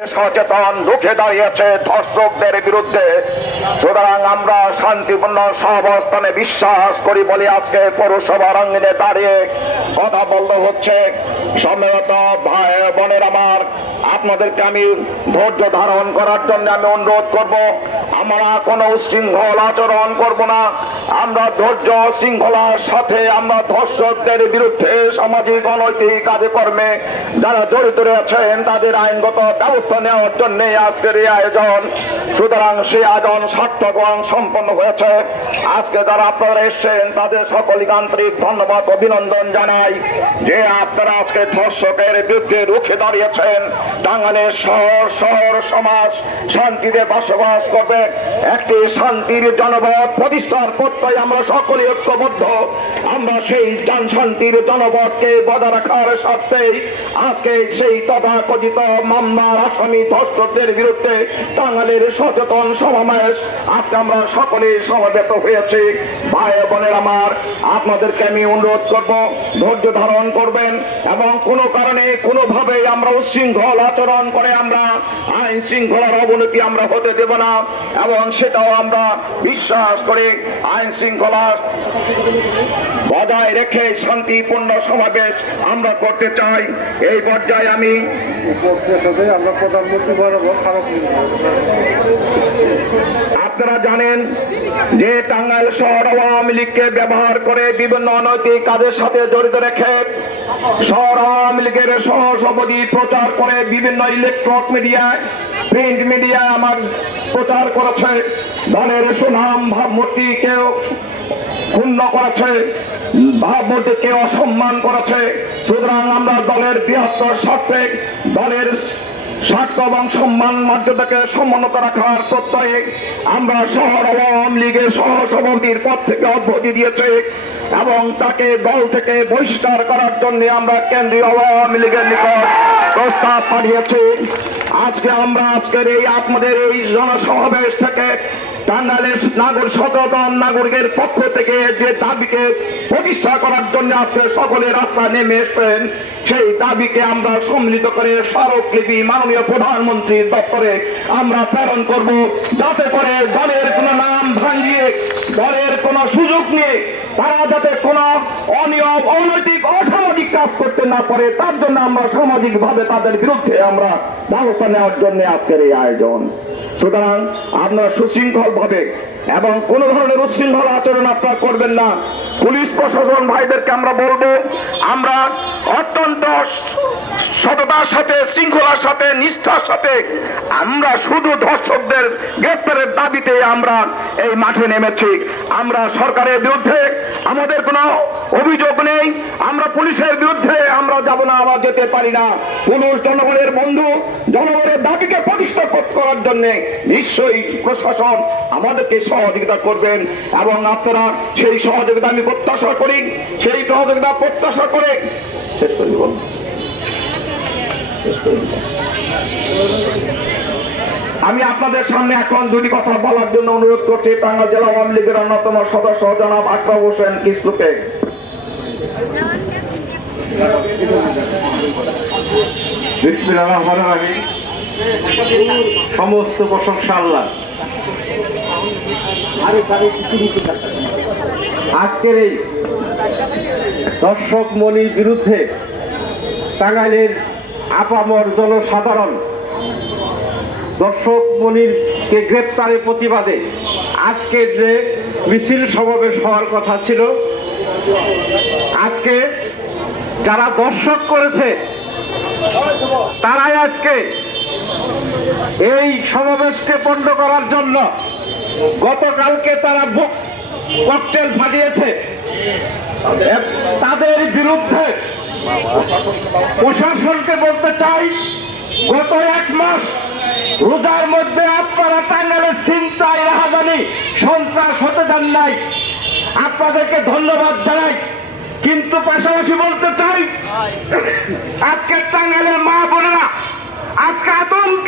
সচেতন রুখে দাঁড়িয়েছে ধর্ষকদের বিরুদ্ধে। সুতরাং আমরা শান্তিপূর্ণ সহাবস্থানে বিশ্বাস করি বলে আজকে পৌরসভার রঙ্গিনে দাঁড়িয়ে কথা বলতে হচ্ছে। সম্মেলত ভাই বোনের আমার। আপনাদেরকে আমি ধৈর্য ধারণ করার জন্য আমি অনুরোধ করব। আমরা কোনো উশৃঙ্খল আচরণ করব না। আমরা ধৈর্য শৃঙ্খলার সাথে আমরা ধর্ষকদের বিরুদ্ধে সামাজিক, অনৈতিক কাজকর্মে যারা জড়িত রয়েছেন, তাদের আইনগত ব্যবস্থা নেওয়ার জন্য আজকের এই আয়োজন। সুতরাং সেই আয়োজন সার্থক সম্পন্ন হয়েছে। আজকে যারা আপনারা এসছেন, তাদের সকলকে আন্তরিক ধন্যবাদ, অভিনন্দন জানাই। যে আপনারা আজকে ধর্ষকের বিরুদ্ধে রুখে দাঁড়িয়েছেন টাঙ্গালের শহর শহর সমাজ শান্তিতে বসবাস করবে। একটি শান্তির জনপদ প্রতিষ্ঠার প্রত্যয় আমরা সকলে ঐক্যবদ্ধ। আমরা সেই শান্তির জনপদকে বজায় রাখার স্বার্থে আজকে সেই তথাকথিত মামলার আসামি ধর্ষকদের বিরুদ্ধে টাঙ্গালের সচেতন সমাবেশ আজকে আমরা সকলে সমাবেত হয়েছি। ভাই বোনের আমার, আপনাদেরকে আমি অনুরোধ করব ধৈর্য ধারণ করবেন এবং কোনো কারণে কোনোভাবে আমরা উচ্ছৃঙ্খল আচরণ করে আমরা আইন শৃঙ্খলার অবনতি আমরা হতে দেব না এবং সেটাও আমরা বিশ্বাস করে আইন শৃঙ্খলা বজায় রেখে শান্তিপূর্ণ সমাবেশ আমরা করতে চাই। এই পর্যায়ে আমি আমরা প্রধানমন্ত্রী বরাবর আপনারা জানেন যে টাঙ্গাইল শহর আওয়ামী লীগকে ব্যবহার করে বিভিন্ন অনৈতিক কাজের সাথে জড়িত রেখে শহর আওয়ামী লীগের সহসভাপতি প্রচার করে বিভিন্ন ইলেকট্রনিক মিডিয়ায় প্রিন্ট মিডিয়ায় আমার প্রচার করেছে। দলের সুনাম ভাবমূর্তিকেও ক্ষুণ্ণ করেছে, ভাবমূর্তিকে অসম্মান করেছে। সুতরাং আমরা দলের বৃহত্তর স্বার্থে, দলের স্বার্থ এবং সম্মান মর্যাদাকে সমুন্নত রাখার প্রত্যয়ে আমরা শহর আওয়ামী লীগের সহসভাপতির পদ থেকে অব্যাহতি দিয়েছে এবং তাকে দল থেকে বহিষ্কার করার জন্য আমরা কেন্দ্রীয় আওয়ামী লীগের নিকট প্রস্তাব পাঠিয়েছি। আজকে আমরা আজকের এই আপনাদের এই জনসমাবেশ থেকে টাঙ্গাইলের নাগর সচেতন নাগরিকের পক্ষ থেকে যে দাবিকে প্রতিষ্ঠা করার জন্য আজকে সকলে রাস্তায় নেমে এসবেন সেই দাবিকে আমরা সম্মিলিত করে স্মারকলিপি মাননীয় প্রধানমন্ত্রীর দপ্তরে আমরা প্রেরণ করব। যাতে করে দলের কোনো নাম ভাঙিয়ে, দলের কোনো সুযোগ নিয়ে তারা যাতে কোনো অনিয়ম, অনৈতিক, অসামাজিক কাজ করতে না পারে, তার জন্য আমরা সামাজিক ভাবে তাদের বিরুদ্ধে আমরা ব্যবস্থা নেওয়ার জন্য আজকের এই আয়োজন। সুতরাং আপনারা সুশৃঙ্খল ভাবে এবং কোন ধরনের উচ্ছৃঙ্খল আচরণ আপনারা করবেন না। পুলিশ প্রশাসন ভাইদেরকে আমরা বলব, আমরা অত্যন্ত সততার সাথে, শৃঙ্খলার সাথে, নিষ্ঠার সাথে আমরা শুধু ধর্ষকদের গ্রেপ্তারের দাবিতে আমরা এই মাঠে নেমেছি। আমরা সরকারের বিরুদ্ধে আমাদের কোনো অভিযোগ নেই। আমরা পুলিশের বিরুদ্ধে আমরা যাব না, আমরা যেতে পারি না। পুলিশ জনগণের বন্ধু জনগণের দাবিকে প্রতিষ্ঠা করার জন্য নিশ্চয়ই প্রশাসন আমাদেরকে সহযোগিতা করবেন এবং আপনারা সেই সহযোগিতা আমি প্রত্যাশা করি, সেই সহযোগিতা প্রত্যাশা করে শেষ করে দিব। আমি আপনাদের সামনে এখন দুটি কথা বলার জন্য অনুরোধ করছি, টাঙ্গাইল জেলা আওয়ামী লীগের অন্যতম সদস্য জনাব আকরাম হোসেন কিসলুকে। বিসমিল্লাহ রহমান রাহিম। সমস্ত প্রশংসা আল্লাহ। আজকের এই দর্শক মনির বিরুদ্ধে টাঙ্গাইলের আপামর জনসাধারণ, দর্শক মনিরকে গ্রেপ্তারের প্রতিবাদে আজকে যে মিছিল সমাবেশ হওয়ার কথা ছিল, আজকে যারা দর্শক করেছে, তারাই আজকে এই সমাবেশকে পণ্ড করার জন্য গতকালকে তারা ককটেল ফাটিয়েছে। তাদের বিরুদ্ধে প্রশাসনকে বলতে চাই, গত এক মাস রোজার মধ্যে আপনারা টাঙ্গালের চিন্তায় রাহাজানি সন্ত্রাস হতে দেন নাই। আপনাদেরকে ধন্যবাদ জানাই। কিন্তু পাশাপাশি বলতে চাই, আজকে টাঙ্গালের মা বোনেরা, আজকে আতঙ্কিত